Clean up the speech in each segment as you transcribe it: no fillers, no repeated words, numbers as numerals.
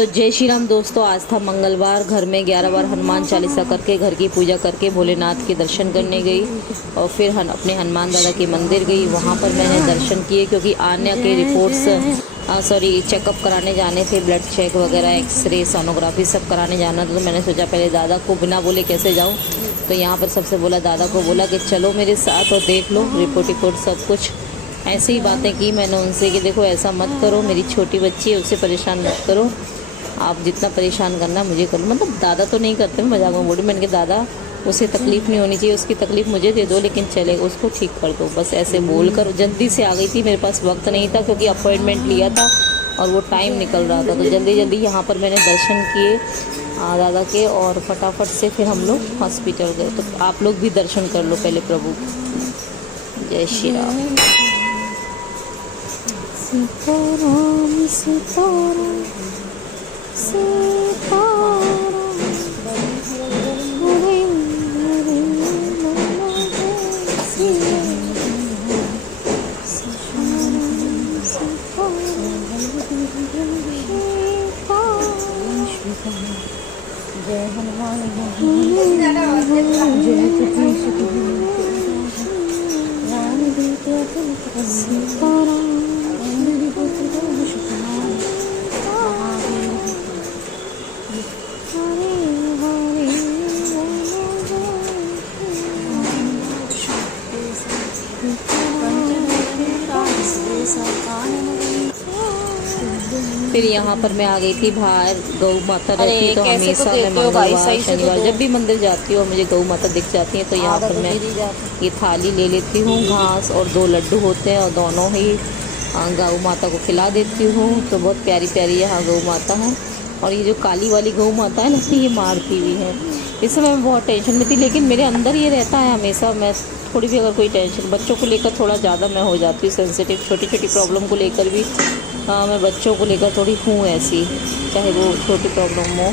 तो जय श्री राम दोस्तों, आज था मंगलवार। घर में 11 बार हनुमान चालीसा करके घर की पूजा करके भोलेनाथ के दर्शन करने गई और फिर अपने हनुमान दादा के मंदिर गई। वहाँ पर मैंने दर्शन किए क्योंकि आन्या के रिपोर्ट्स चेकअप कराने जाने थे, ब्लड चेक वगैरह, एक्सरे, सोनोग्राफी सब कराने जाना था। तो मैंने सोचा पहले दादा को बिना बोले कैसे जाऊँ। तो यहाँ पर सबसे बोला, दादा को बोला कि चलो मेरे साथ और देख लो रिपोर्ट सब कुछ। ऐसी ही बातें की मैंने उनसे कि देखो ऐसा मत करो, मेरी छोटी बच्ची है, उसे परेशान मत करो, आप जितना परेशान करना मुझे करो। मतलब दादा तो नहीं करते, मजाक में बोली। मैंने कहा दादा उसे तकलीफ़ नहीं होनी चाहिए, उसकी तकलीफ़ मुझे दे दो, लेकिन चले उसको ठीक कर दो। बस ऐसे बोलकर जल्दी से आ गई थी। मेरे पास वक्त नहीं था क्योंकि अपॉइंटमेंट लिया था और वो टाइम निकल रहा था। तो जल्दी जल्दी यहाँ पर मैंने दर्शन किए दादा के और फटाफट से फिर हम लोग हॉस्पिटल गए। तो आप लोग भी दर्शन कर लो पहले प्रभु। जय श्री राम। सीताराम सीताराम सीताराम हरे हरे नमः जय हनुमान फिर यहाँ पर मैं आ गई थी बाहर। गौ माता रहती तो हमेशा मैं मंगलवार शनिवार जब भी मंदिर जाती हूँ मुझे गौ माता दिख जाती है। तो यहाँ पर मैं ये थाली ले लेती हूँ, घास और 2 लड्डू होते हैं और दोनों ही गौ माता को खिला देती हूँ। तो बहुत प्यारी प्यारी यहाँ गौ माता है। और ये जो काली वाली गौ माता है ना, ये मारती हुई है। इस समय मैं बहुत टेंशन में थी, लेकिन मेरे अंदर ये रहता है हमेशा। मैं थोड़ी भी अगर कोई टेंशन, बच्चों को लेकर थोड़ा ज़्यादा मैं हो जाती हूँ सेंसिटिव, छोटी छोटी प्रॉब्लम को लेकर भी। मैं बच्चों को लेकर थोड़ी हूँ ऐसी, चाहे वो छोटी प्रॉब्लम हो,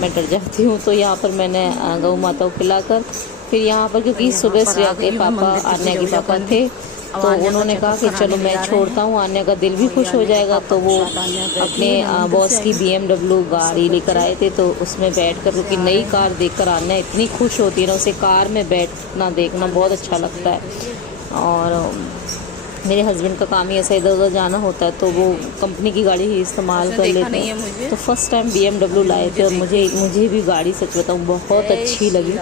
मैं डर जाती हूँ। तो यहाँ पर मैंने गौ माता को खिलाकर फिर यहाँ पर, क्योंकि सुबह श्रेया के पापा, आन्या के पापा थे, तो उन्होंने कहा कि चलो मैं छोड़ता हूँ, आन्या का दिल भी खुश हो जाएगा। तो वो अपने बॉस की BMW गाड़ी लेकर आए थे, तो उसमें बैठकर, क्योंकि नई कार देखकर आन्या इतनी खुश होती है ना, उसे कार में बैठना देखना बहुत अच्छा लगता है। और मेरे हस्बैंड का काम ही ऐसा इधर उधर जाना होता है, तो वो कंपनी की गाड़ी ही इस्तेमाल कर लेते हैं। तो फर्स्ट टाइम BMW लाए थे और मुझे भी गाड़ी सच बताऊँ बहुत अच्छी लगी।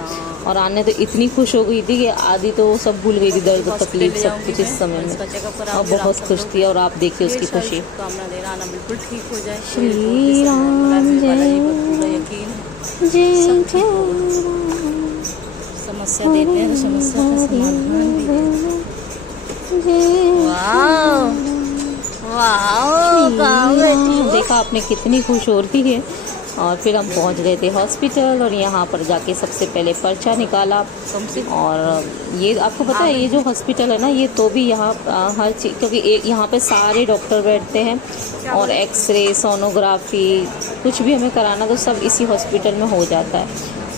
और आने तो इतनी खुश हो गई थी कि आधी तो वो सब भूल गई थी, दर्द तकलीफ सब कुछ इस समय में, और बहुत खुश थी। और आप देखिए उसकी खुशी। श्री राम जय जय समस्या देते हैं, समस्या का समाधान भी देते हैं। देखा आपने कितनी खुश हो रही है। और फिर हम पहुंच गए थे हॉस्पिटल और यहाँ पर जाके सबसे पहले पर्चा निकाला। और ये आपको पता है, ये जो हॉस्पिटल है ना, ये तो भी यहाँ हर चीज़, क्योंकि यहाँ पे सारे डॉक्टर बैठते हैं और एक्सरे, सोनोग्राफी, कुछ भी हमें कराना तो सब इसी हॉस्पिटल में हो जाता है।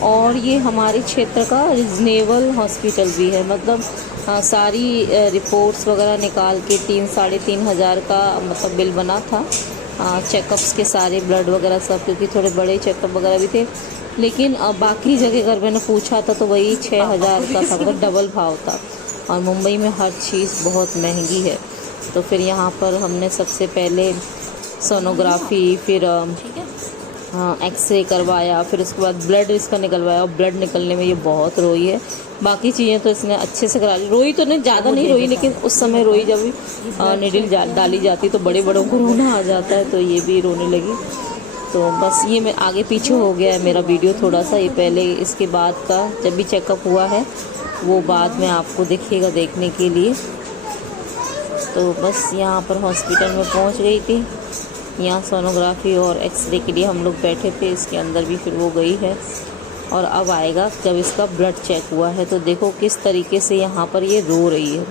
और ये हमारे क्षेत्र का रीजनेबल हॉस्पिटल भी है। मतलब सारी रिपोर्ट्स वगैरह निकाल के 3-3.5 हज़ार का मतलब बिल बना था। चेकअप्स के सारे, ब्लड वगैरह सब, क्योंकि थोड़े बड़े चेकअप वगैरह भी थे। लेकिन बाकी जगह अगर मैंने पूछा था तो वही 6,000 का था, मतलब डबल भाव था। और मुंबई में हर चीज़ बहुत महंगी है। तो फिर यहाँ पर हमने सबसे पहले सोनोग्राफी, फिर एक्सरे करवाया, फिर उसके बाद ब्लड इसका निकलवाया। और ब्लड निकलने में ये बहुत रोई है। बाकी चीज़ें तो इसने अच्छे से करा ली। रोई तो नहीं, ज़्यादा नहीं रोई, लेकिन उस समय रोई जब निडिल डाली जाती तो बड़े बड़ों को रोना आ जाता है, तो ये भी रोने लगी। तो बस ये मैं आगे पीछे हो गया है मेरा वीडियो थोड़ा सा। ये पहले इसके बाद का जब भी चेकअप हुआ है वो बाद में आपको दिखेगा देखने के लिए। तो बस यहाँ पर हॉस्पिटल में पहुँच गई थी। यहाँ सोनोग्राफी और एक्सरे के लिए हम लोग बैठे थे, इसके अंदर भी फिर वो गई है। और अब आएगा जब इसका ब्लड चेक हुआ है। तो देखो किस तरीके से यहाँ पर ये रो रही है।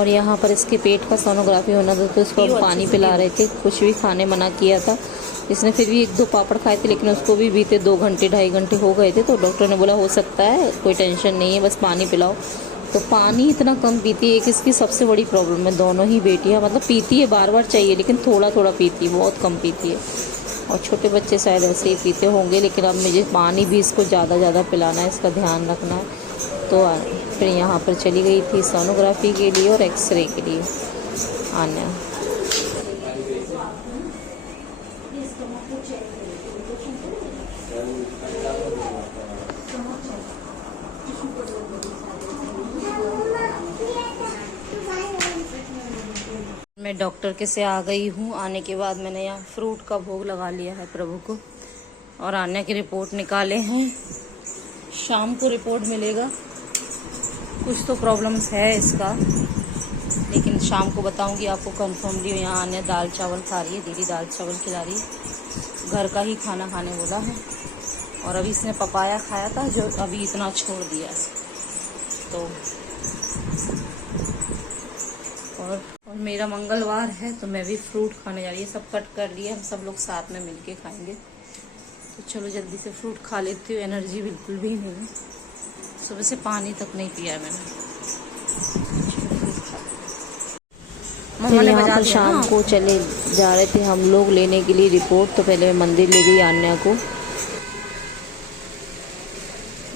और यहाँ पर इसके पेट का सोनोग्राफी होना था, तो इसको हम पानी पिला रहे थे, कुछ भी खाने मना किया था। इसने फिर भी 1-2 पापड़ खाए थे, लेकिन उसको भी बीते 2 घंटे 2.5 घंटे हो गए थे। तो डॉक्टर ने बोला हो सकता है, कोई टेंशन नहीं है, बस पानी पिलाओ। तो पानी इतना कम पीती है, एक इसकी सबसे बड़ी प्रॉब्लम है। दोनों ही बेटियाँ मतलब पीती है, बार बार चाहिए, लेकिन थोड़ा थोड़ा पीती है, बहुत कम पीती है। और छोटे बच्चे शायद ऐसे ही पीते होंगे, लेकिन अब मुझे पानी भी इसको ज़्यादा पिलाना है, इसका ध्यान रखना है। तो फिर यहाँ पर चली गई थी सोनोग्राफी के लिए और एक्सरे के लिए आने। मैं डॉक्टर के से आ गई हूँ। आने के बाद मैंने यहाँ फ्रूट का भोग लगा लिया है प्रभु को, और आने की रिपोर्ट निकाले हैं। शाम को रिपोर्ट मिलेगा। कुछ तो प्रॉब्लम्स है इसका, लेकिन शाम को बताऊंगी आपको कंफर्मली। यहाँ आने दाल चावल खा रही है, दीदी दाल चावल खिला रही है, घर का ही खाना खाने बोला है। और अभी इसने पपाया खाया था, जो अभी इतना छोड़ दिया है। तो और मेरा मंगलवार है, तो मैं भी फ्रूट खाने जा रही है। सब कट कर लिए, हम सब लोग साथ में मिलके खाएंगे। तो चलो जल्दी से फ्रूट खा लेती हूँ। एनर्जी बिल्कुल भी नहीं है, सुबह से पानी तक नहीं पिया है मैंने। फिर यहाँ पर शाम को चले जा रहे थे हम लोग लेने के लिए रिपोर्ट। तो पहले मैं मंदिर ले गई आन्या को।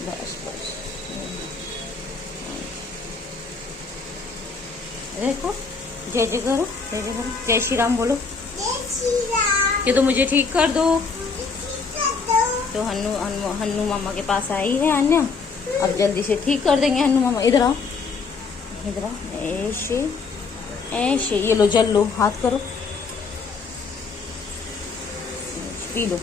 बस देखो, जय जय करो, जय जय करो, जय श्री राम बोलो। कि तो मुझे ठीक कर दो। तो हन्नू मामा के पास आई है आन्या, अब जल्दी से ठीक कर देंगे हन्नू मामा। इधर आओ, इधर आओ, ऐसे ऐसे। ये लो जल लो, हाथ करो, पी लो।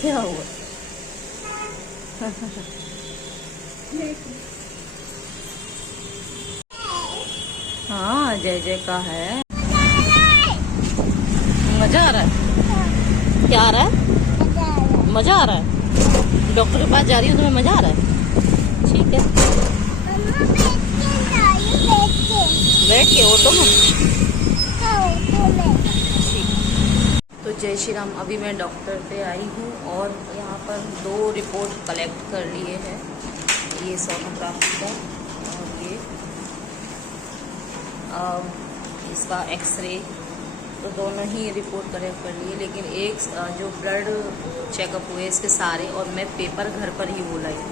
क्या हुआ? हाँ, जय जय का है। मजा आ रहा है? क्या आ रहा है? मजा आ रहा है? डॉक्टर के पास जा रही हूँ, तुम्हें मजा आ रहा है? ठीक है, बैठ के ऑटो में। तो जय श्री राम। अभी मैं डॉक्टर पे आई हूँ और यहाँ पर 2 रिपोर्ट कलेक्ट कर लिए हैं। ये सोनोग्राफी का और ये इसका एक्सरे। तो दोनों ही रिपोर्ट कलेक्ट कर लिए, लेकिन एक जो ब्लड चेकअप हुए इसके सारे, और मैं पेपर घर पर ही बोला है।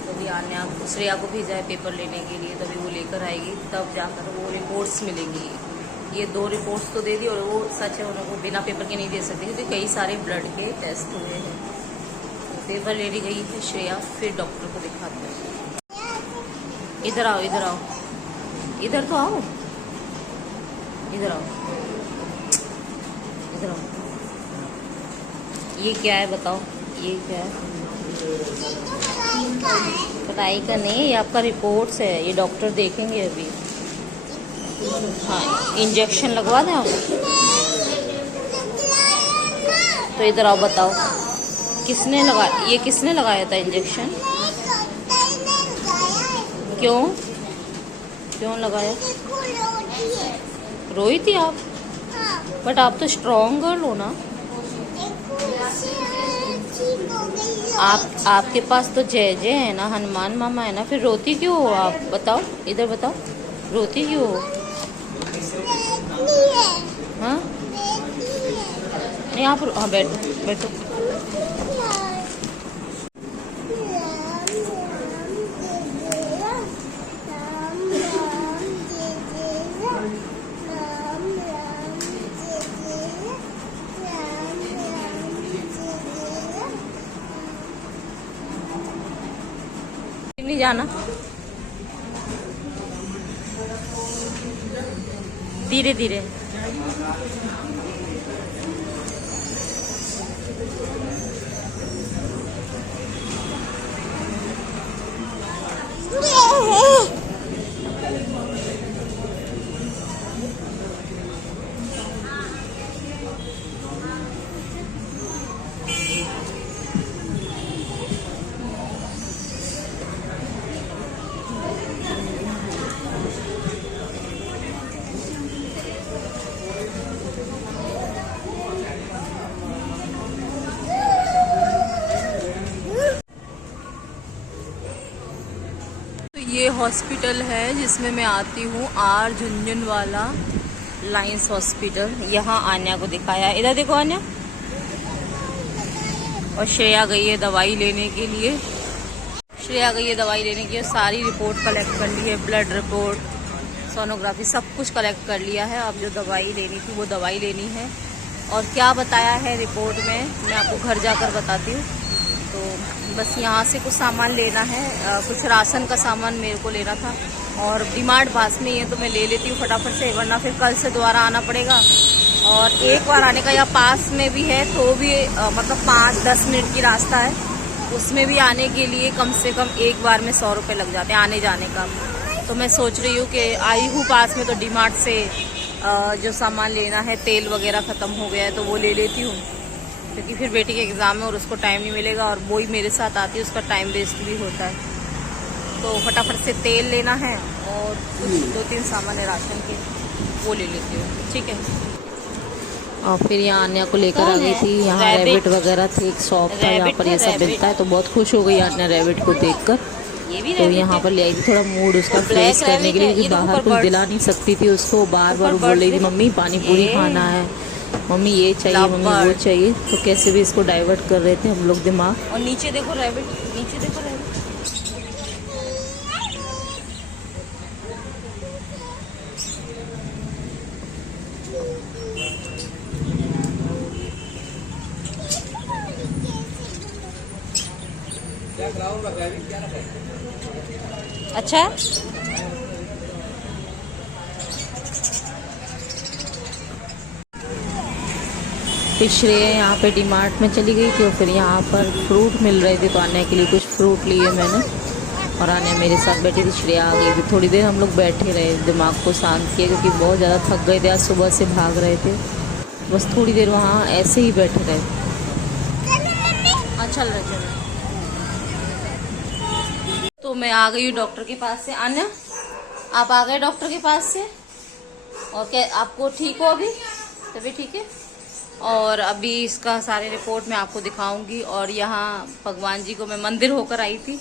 तो अभी आन्या श्रेया को भेजा है पेपर लेने के लिए, तभी वो लेकर आएगी, तब जाकर वो रिपोर्ट्स मिलेंगी। ये 2 रिपोर्ट्स तो दे दी, और वो सच है उनको बिना पेपर के नहीं दे सकती, क्योंकि कई सारे ब्लड के टेस्ट हुए हैं। पेपर लेने गई है श्रेया, फिर डॉक्टर को दिखाते हैं। इधर आओ, इधर आओ, इधर तो आओ, इधर आओ, इधर आओ। ये क्या है बताओ, ये क्या है? पढ़ाई का नहीं, ये आपका रिपोर्ट्स है, ये डॉक्टर देखेंगे अभी। हाँ, इंजेक्शन लगवा दें आप? तो इधर आओ, बताओ किसने लगा, ये किसने लगाया था इंजेक्शन? क्यों क्यों लगाया? रोई थी आप? बट आप तो स्ट्रॉन्ग गर्ल हो ना। आपके पास तो जय जय है ना, हनुमान मामा है ना, फिर रोती क्यों हो आप? बताओ, इधर बताओ, रोती क्यों हो? हाँ, नहीं आप, हाँ बैठो बैठो। नहीं जाना, धीरे धीरे। हॉस्पिटल है जिसमें मैं आती हूँ, आर झुंझुनवाला लाइंस हॉस्पिटल। यहाँ आन्या को दिखाया, इधर देखो आन्या। और श्रेया गई है दवाई लेने के लिए। श्रेया गई है दवाई लेने के लिए, सारी रिपोर्ट कलेक्ट कर ली है, ब्लड रिपोर्ट, सोनोग्राफी, सब कुछ कलेक्ट कर लिया है। अब जो दवाई लेनी थी वो दवाई लेनी है। और क्या बताया है रिपोर्ट में मैं आपको घर जाकर बताती हूँ। तो बस यहाँ से कुछ सामान लेना है, कुछ राशन का सामान मेरे को लेना था और डिमांड पास में ही है तो मैं ले लेती हूँ फटाफट से, वरना फिर कल से दोबारा आना पड़ेगा। और एक बार आने का, या पास में भी है तो भी मतलब 5-10 मिनट की रास्ता है, उसमें भी आने के लिए कम से कम एक बार में 100 रुपये लग जाते हैं आने जाने का। तो मैं सोच रही हूँ कि आई हूँ पास में तो डीमार्ट से जो सामान लेना है, तेल वगैरह ख़त्म हो गया है तो वो ले लेती हूँ, क्योंकि फिर बेटी के एग्ज़ाम है और उसको टाइम नहीं मिलेगा, और वो ही मेरे साथ आती है, उसका टाइम वेस्ट भी होता है। तो फटाफट से तेल लेना है और कुछ 2-3 सामान है राशन के, वो ले लेती हूँ, ठीक है। और फिर यहाँ आन्या को लेकर आ गई थी, यहाँ रैबिट वगैरह थे, एक शॉप था यहाँ पर ये सब मिलता है, तो बहुत खुश हो गई आन्या रैबिट को देखकर। तो यहाँ पर ले आई थी, थोड़ा मूड उसका फ्रेश करने के लिए, क्योंकि बाहर कुछ दिला नहीं सकती थी उसको। बार बार बोल रही थी मम्मी पानी पूरी खाना है, मम्मी ये चाहिए, मम्मी वो चाहिए। तो कैसे भी इसको डाइवर्ट कर रहे थे हम लोग दिमाग। और नीचे देखो रैबिट, नीचे देखो रैबिट। अच्छा फिर श्रेया यहाँ पे डीमार्ट में चली गई थी और फिर यहाँ पर फ्रूट मिल रहे थे तो आने के लिए कुछ फ्रूट लिए मैंने, और आने मेरे साथ बैठी थी। श्रेया आ गई थी, थोड़ी देर हम लोग बैठे रहे, दिमाग को शांत किया, क्योंकक्योंकि बहुत ज़्यादा थक गए थे, आज सुबह से भाग रहे थे। बस थोड़ी देर वहाँ ऐसे ही बैठे रहे। चल रहा तो मैं आ गई हूँ डॉक्टर के पास से। आन्या आप आ गए डॉक्टर के पास से, और क्या आपको ठीक हो अभी, तभी ठीक है। और अभी इसका सारे रिपोर्ट मैं आपको दिखाऊंगी। और यहाँ भगवान जी को मैं मंदिर होकर आई थी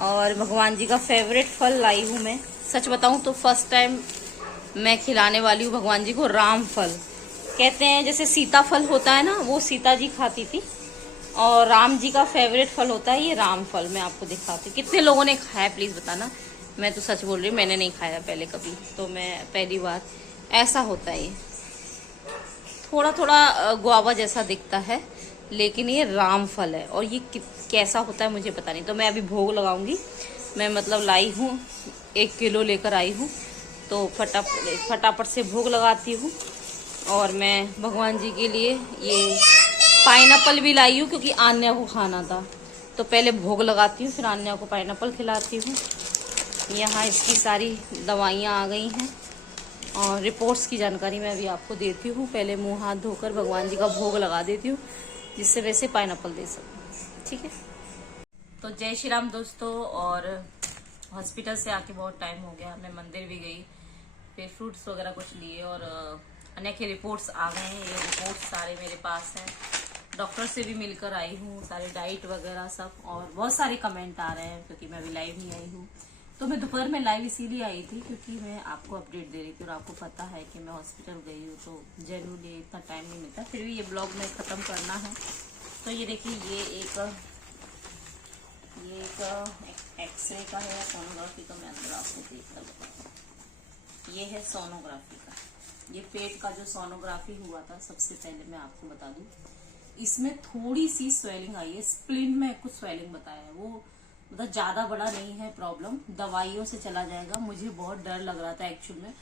और भगवान जी का फेवरेट फल लाई हूँ मैं। सच बताऊँ तो फर्स्ट टाइम मैं खिलाने वाली हूँ भगवान जी को राम फल। कहते हैं जैसे सीता फल होता है ना, वो सीता जी खाती थी, और राम जी का फेवरेट फल होता है ये राम फल। मैं आपको दिखाती हूँ, कितने लोगों ने खाया प्लीज़ बताना। मैं तो सच बोल रही हूँ, मैंने नहीं खाया पहले कभी, तो मैं पहली बार। ऐसा होता है ये, थोड़ा थोड़ा गुआवा जैसा दिखता है, लेकिन ये राम फल है। और ये कैसा होता है मुझे पता नहीं, तो मैं अभी भोग लगाऊंगी। मैं मतलब लाई हूँ 1 किलो लेकर आई हूँ, तो फटाफट से भोग लगाती हूँ। और मैं भगवान जी के लिए ये पाइनएप्पल भी लाई हूँ, क्योंकि आन्या को खाना था, तो पहले भोग लगाती हूँ फिर आन्या को पाइनएप्पल खिलाती हूँ। यहाँ इसकी सारी दवाइयाँ आ गई हैं और रिपोर्ट्स की जानकारी मैं अभी आपको देती हूँ। पहले मुंह हाथ धोकर भगवान जी का भोग लगा देती हूँ, जिससे वैसे पाइनएप्पल दे सकूँ, ठीक है। तो जय श्री राम दोस्तों। और हॉस्पिटल से आके बहुत टाइम हो गया, मैं मंदिर भी गई, फिर फ्रूट्स वगैरह कुछ लिए, और अन्य के रिपोर्ट्स आ गए हैं। ये रिपोर्ट्स सारे मेरे पास हैं, डॉक्टर से भी मिलकर आई हूँ, सारे डाइट वगैरह सब। और बहुत सारे कमेंट आ रहे हैं, क्योंकि मैं अभी लाइव नहीं आई हूँ। तो मैं दोपहर में लाइव इसीलिए आई थी क्योंकि मैं आपको अपडेट दे रही थी, और आपको पता है कि मैं हॉस्पिटल गई हूँ, तो जनरली इतना टाइम नहीं मिलता, फिर भी ये ब्लॉग में ख़त्म करना है। तो ये देखिए, ये एक एक्सरे का है, सोनोग्राफी का। मैं अंदर आपको देख कर बताऊँ, ये है सोनोग्राफी का। ये पेट का जो सोनोग्राफी हुआ था, सबसे पहले मैं आपको बता दूं, इसमें थोड़ी सी स्वेलिंग आई है, स्प्लिन में कुछ स्वेलिंग बताया है, वो मतलब ज्यादा बड़ा नहीं है प्रॉब्लम, दवाइयों से चला जाएगा। मुझे बहुत डर लग रहा था एक्चुअल में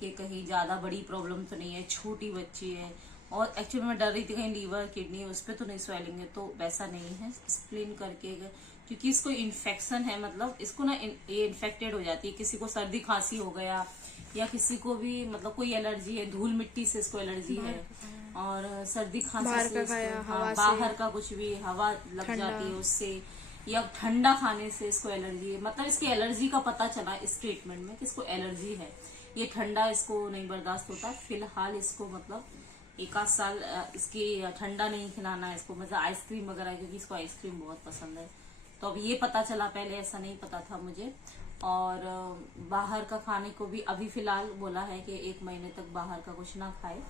कि कहीं ज्यादा बड़ी प्रॉब्लम तो नहीं है, छोटी बच्ची है, और एक्चुअल में डर रही थी कहीं लीवर किडनी उस पर तो नहीं स्वेलिंग है, तो वैसा नहीं है। स्प्लिन करके, क्योंकि इसको इन्फेक्शन है, मतलब इसको ना ये इन्फेक्टेड हो जाती है। किसी को सर्दी खांसी हो गया, या किसी को भी मतलब कोई एलर्जी है, धूल मिट्टी से इसको एलर्जी है, और सर्दी खांसी से बाहर का कुछ भी हवा लग जाती है उससे, या ठंडा खाने से इसको एलर्जी है। मतलब इसकी एलर्जी का पता चला इस ट्रीटमेंट में कि इसको एलर्जी है, ये ठंडा इसको नहीं बर्दाश्त होता। फिलहाल इसको मतलब 1 साल इसकी ठंडा नहीं खिलाना है इसको, मतलब आइसक्रीम वगैरह, क्योंकि इसको आइसक्रीम बहुत पसंद है। तो अब ये पता चला, पहले ऐसा नहीं पता था मुझे। और बाहर का खाने को भी अभी फिलहाल बोला है कि 1 महीने तक बाहर का कुछ ना खाए।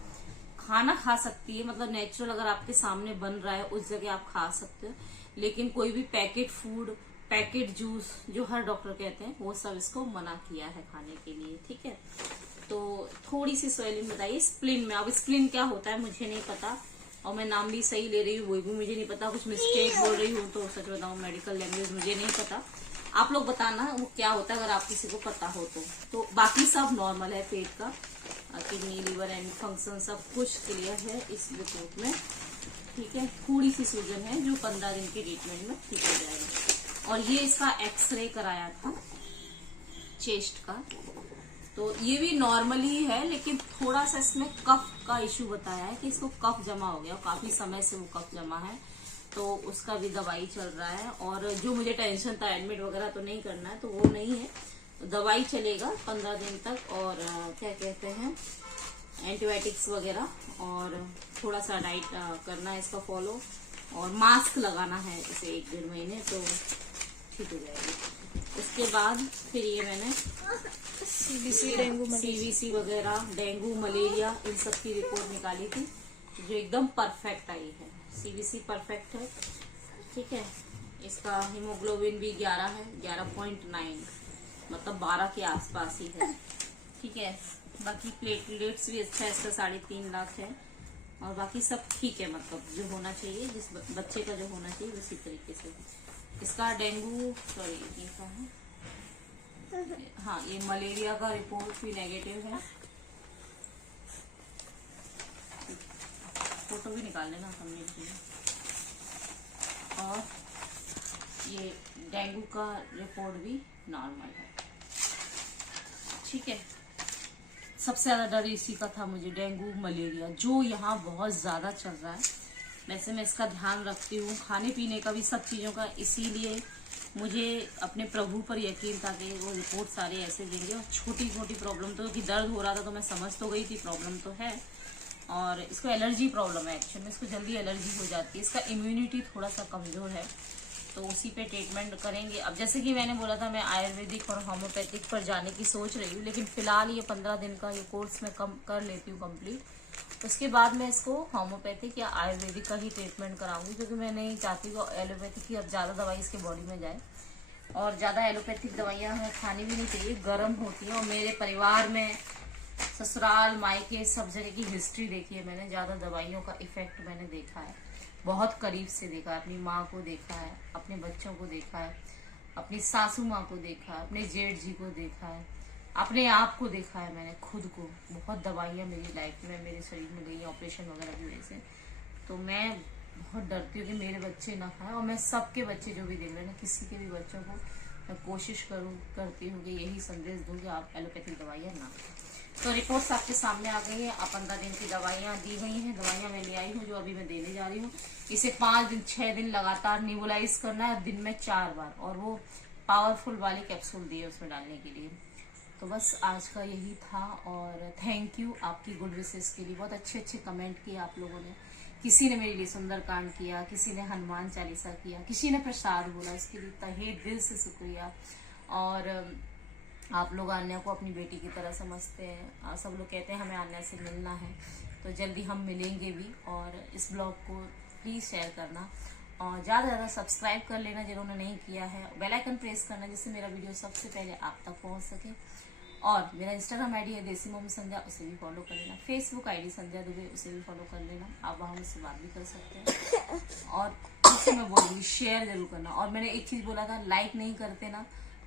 खाना खा सकती है, मतलब नेचुरल अगर आपके सामने बन रहा है उस जगह आप खा सकते हो, लेकिन कोई भी पैकेट फूड, पैकेट जूस जो हर डॉक्टर कहते हैं वो सब इसको मना किया है खाने के लिए। ठीक है, तो थोड़ी सी स्वेलिंग बताइए स्प्लिन में। अब स्प्लिन क्या होता है मुझे नहीं पता, और मैं नाम भी सही ले रही हूँ वो भी मुझे नहीं पता, कुछ मिस्टेक बोल रही हूँ तो सच बताऊं मेडिकल लैंग्वेज मुझे नहीं पता, आप लोग बताना वो क्या होता है अगर आप किसी को पता हो तो बाकी सब नॉर्मल है, पेट का, किडनी, लिवर एंड फंक्शन सब कुछ क्लियर है इस रिपोर्ट में। ठीक है, थोड़ी सी सूजन है जो 15 दिन के ट्रीटमेंट में ठीक हो जाएगा। और ये इसका एक्सरे कराया था चेस्ट का, तो ये भी नॉर्मली है, लेकिन थोड़ा सा इसमें कफ का इश्यू बताया है कि इसको कफ जमा हो गया, काफी समय से वो कफ जमा है, तो उसका भी दवाई चल रहा है। और जो मुझे टेंशन था एडमिट वगैरह तो नहीं करना है, तो वो नहीं है, दवाई चलेगा 15 दिन तक, और क्या कहते हैं एंटीबायोटिक्स वगैरह, और थोड़ा सा डाइट करना है इसका फॉलो, और मास्क लगाना है इसे 1-1.5 महीने, तो ठीक हो जाएगी। उसके बाद फिर ये मैंने सीबीसी वगैरह, डेंगू, मलेरिया, इन सब की रिपोर्ट निकाली थी जो एकदम परफेक्ट आई है। सीबीसी परफेक्ट है। ठीक है, इसका हीमोग्लोबिन भी 11 है, 11.9, मतलब 12 के आसपास ही है। ठीक है, बाकी प्लेटलेट्स भी अच्छा है, इसका 3.5 लाख है, और बाकी सब ठीक है, मतलब जो होना चाहिए, जिस बच्चे का जो होना चाहिए उसी तरीके से। इसका डेंगू, सॉरी ये क्या है, हाँ ये मलेरिया का रिपोर्ट भी नेगेटिव है, फोटो भी निकाल लेना हमने लिए। और ये डेंगू का रिपोर्ट भी नॉर्मल है। ठीक है, सबसे ज्यादा डर इसी का था मुझे, डेंगू मलेरिया जो यहाँ बहुत ज्यादा चल रहा है। वैसे मैं इसका ध्यान रखती हूँ, खाने पीने का भी, सब चीजों का, इसीलिए मुझे अपने प्रभु पर यकीन था कि वो रिपोर्ट सारे ऐसे देंगे। और छोटी छोटी प्रॉब्लम तो कि दर्द हो रहा था तो मैं समझ तो गई थी प्रॉब्लम तो है, और इसको एलर्जी प्रॉब्लम है एक्चुअली में, इसको जल्दी एलर्जी हो जाती है, इसका इम्यूनिटी थोड़ा सा कमजोर है, तो उसी पे ट्रीटमेंट करेंगे। अब जैसे कि मैंने बोला था मैं आयुर्वेदिक और होम्योपैथिक पर जाने की सोच रही हूँ, लेकिन फिलहाल ये 15 दिन का ये कोर्स मैं कम कर लेती हूँ कंप्लीट, उसके बाद मैं इसको होम्योपैथिक या आयुर्वेदिक का ही ट्रीटमेंट कराऊंगी, क्योंकि मैं नहीं चाहती कि एलोपैथिक की अब ज़्यादा दवाई इसके बॉडी में जाए, और ज़्यादा एलोपैथिक दवाइयाँ हमें खानी भी नहीं चाहिए, गर्म होती हैं। और मेरे परिवार में ससुराल मायके सब जगह की हिस्ट्री देखी है मैंने, ज़्यादा दवाइयों का इफेक्ट मैंने देखा है, बहुत करीब से देखा है, अपनी माँ को देखा है, अपने बच्चों को देखा है, अपनी सासू माँ को देखा है, अपने जेठ जी को देखा है, अपने आप को देखा है मैंने खुद को। बहुत दवाइयाँ मेरी लाइफ में, मेरे शरीर में गई ऑपरेशन वगैरह की वजह से, तो मैं बहुत डरती हूँ कि मेरे बच्चे ना खाएं, और मैं सबके बच्चे जो भी देख रहे हैं ना, किसी के भी बच्चों को मैं कोशिश करती हूँ कि यही संदेश दूँ कि आप एलोपैथिक दवाइयाँ ना खाएं। तो रिपोर्ट्स आपके सामने आ गई है, आप 15 दिन की दवाइयाँ दी गई हैं, दवाइयाँ मैं ले आई हूँ जो अभी मैं देने जा रही हूँ। इसे 5 दिन 6 दिन लगातार निबुलाइज करना है, दिन में 4 बार, और वो पावरफुल वाली कैप्सूल दी है उसमें डालने के लिए। तो बस आज का यही था, और थैंक यू आपकी गुड विशेष के लिए, बहुत अच्छे अच्छे कमेंट किए आप लोगों ने। किसी ने मेरे लिए सुंदरकांड किया, किसी ने हनुमान चालीसा किया, किसी ने प्रसाद बोला, इसके लिए तहे दिल से शुक्रिया। और आप लोग आन्या को अपनी बेटी की तरह समझते हैं, सब लोग कहते हैं हमें आन्या से मिलना है, तो जल्दी हम मिलेंगे भी। और इस ब्लॉग को प्लीज़ शेयर करना, और ज़्यादा से ज़्यादा सब्सक्राइब कर लेना जिन्होंने नहीं किया है, बेल आइकन प्रेस करना जिससे मेरा वीडियो सबसे पहले आप तक पहुंच सके। और मेरा इंस्टाग्राम आईडी है देसी मम्मी संध्या, उसे भी फॉलो कर लेना। फेसबुक आईडी संध्या दुबे, उसे भी फॉलो कर लेना, आप वहाँ मुझसे बात भी कर सकते हैं। और उससे मैं बोलूँगी शेयर जरूर करना। और मैंने एक चीज़ बोला था, लाइक नहीं करते ना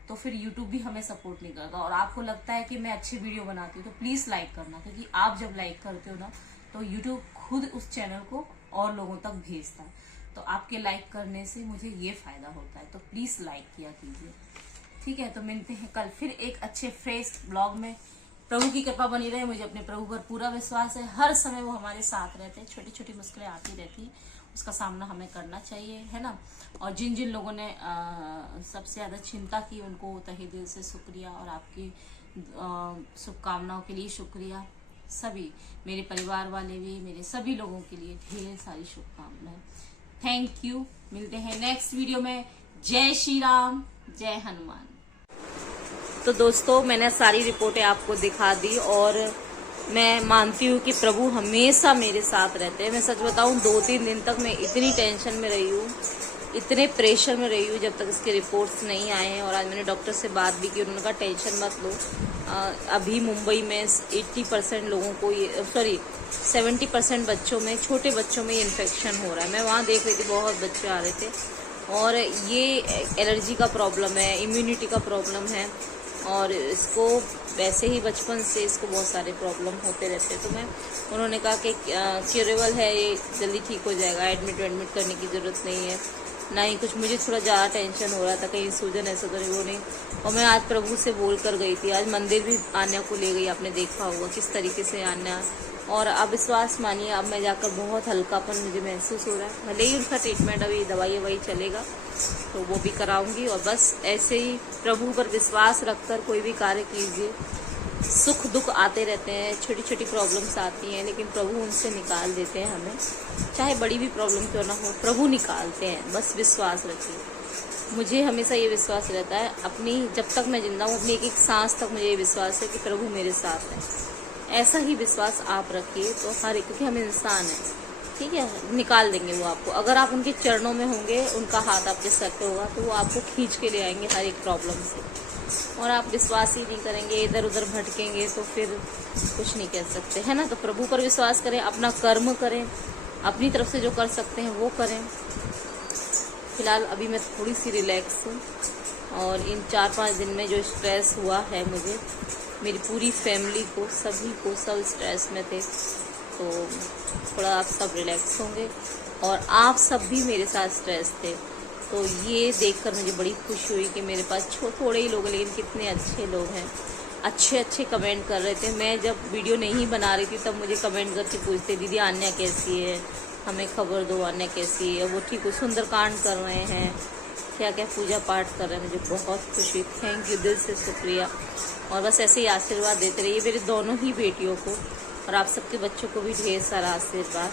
तो फिर यूट्यूब भी हमें सपोर्ट नहीं करता, और आपको लगता है कि मैं अच्छी वीडियो बनाती हूँ तो प्लीज़ लाइक करना, क्योंकि आप जब लाइक करते हो ना तो यूट्यूब खुद उस चैनल को और लोगों तक भेजता है, तो आपके लाइक करने से मुझे ये फायदा होता है, तो प्लीज़ लाइक किया कीजिए। ठीक है, तो मिलते हैं कल फिर एक अच्छे फ्रेश ब्लॉग में। प्रभु की कृपा बनी रहे, मुझे अपने प्रभु पर पूरा विश्वास है, हर समय वो हमारे साथ रहते हैं, छोटी छोटी मुश्किलें आती रहती हैं, उसका सामना हमें करना चाहिए, है ना। और जिन जिन लोगों ने सबसे ज़्यादा चिंता की उनको तहे दिल से शुक्रिया, और आपकी शुभकामनाओं के लिए शुक्रिया। सभी मेरे परिवार वाले भी, मेरे सभी लोगों के लिए ढेर सारी शुभकामनाएं। थैंक यू, मिलते हैं नेक्स्ट वीडियो में। जय श्री राम, जय हनुमान। तो दोस्तों मैंने सारी रिपोर्टें आपको दिखा दी और मैं मानती हूँ कि प्रभु हमेशा मेरे साथ रहते हैं। मैं सच बताऊँ 2-3 दिन तक मैं इतनी टेंशन में रही हूँ, इतने प्रेशर में रही हूँ जब तक इसके रिपोर्ट्स नहीं आए हैं। और आज मैंने डॉक्टर से बात भी की, उन्होंने कहा टेंशन मत लो। अभी मुंबई में 80% लोगों को ये 70% बच्चों में, छोटे बच्चों में ये इन्फेक्शन हो रहा है। मैं वहाँ देख रही थी, बहुत बच्चे आ रहे थे और ये एलर्जी का प्रॉब्लम है, इम्यूनिटी का प्रॉब्लम है और इसको वैसे ही बचपन से इसको बहुत सारे प्रॉब्लम होते रहते हैं। तो मैं उन्होंने कहा कि क्यूरेबल है, ये जल्दी ठीक हो जाएगा, एडमिट करने की ज़रूरत नहीं है। ना ही कुछ मुझे थोड़ा ज़्यादा टेंशन हो रहा था कहीं सूजन ऐसा तो नहीं, वो नहीं। और मैं आज प्रभु से बोल कर गई थी, आज मंदिर भी आन्या को ले गई, आपने देखा होगा किस तरीके से आन्या। और अब विश्वास मानिए, अब मैं जाकर बहुत हल्कापन मुझे महसूस हो रहा है। भले ही उनका ट्रीटमेंट अभी दवाई चलेगा तो वो भी कराऊंगी। और बस ऐसे ही प्रभु पर विश्वास रखकर कोई भी कार्य कीजिए। सुख दुख आते रहते हैं, छोटी छोटी प्रॉब्लम्स आती हैं, लेकिन प्रभु उनसे निकाल देते हैं हमें। चाहे बड़ी भी प्रॉब्लम क्यों ना हो, प्रभु निकालते हैं, बस विश्वास रखिए। मुझे हमेशा ये विश्वास रहता है, अपनी जब तक मैं जिंदा हूँ, अपनी एक एक सांस तक मुझे ये विश्वास है कि प्रभु मेरे साथ है। ऐसा ही विश्वास आप रखिए तो हर एक, क्योंकि हम इंसान हैं, ठीक है, निकाल देंगे वो आपको। अगर आप उनके चरणों में होंगे, उनका हाथ आपके सर पे होगा तो वो आपको खींच के ले आएंगे हर एक प्रॉब्लम से। और आप विश्वास ही नहीं करेंगे, इधर उधर भटकेंगे तो फिर कुछ नहीं कह सकते, है ना। तो प्रभु पर विश्वास करें, अपना कर्म करें, अपनी तरफ से जो कर सकते हैं वो करें। फिलहाल अभी मैं थोड़ी सी रिलैक्स हूँ और इन 4-5 दिन में जो स्ट्रेस हुआ है मुझे, मेरी पूरी फैमिली को, सभी को, सब स्ट्रेस में थे, तो थोड़ा आप सब रिलैक्स होंगे। और आप सब भी मेरे साथ स्ट्रेस थे, तो ये देखकर मुझे बड़ी खुशी हुई कि मेरे पास थोड़े ही लोग हैं लेकिन कितने अच्छे लोग हैं, अच्छे कमेंट कर रहे थे। मैं जब वीडियो नहीं बना रही थी तब मुझे कमेंट करके पूछते, दीदी आन्या कैसी है, हमें खबर दो, आन्या कैसी है, वो ठीक है, सुंदरकांड कर रहे हैं, क्या क्या पूजा पाठ कर रहे हैं। मुझे बहुत खुशी, थैंक यू, दिल से शुक्रिया। और बस ऐसे ही आशीर्वाद देते रहिए मेरे दोनों ही बेटियों को और आप सबके बच्चों को भी ढेर सारा आशीर्वाद।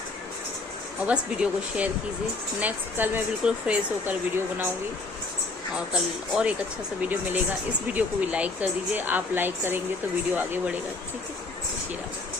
और बस वीडियो को शेयर कीजिए। नेक्स्ट कल मैं बिल्कुल फ्रेश होकर वीडियो बनाऊंगी और कल और एक अच्छा सा वीडियो मिलेगा। इस वीडियो को भी लाइक कर दीजिए, आप लाइक करेंगे तो वीडियो आगे बढ़ेगा, ठीक है। श्री राम।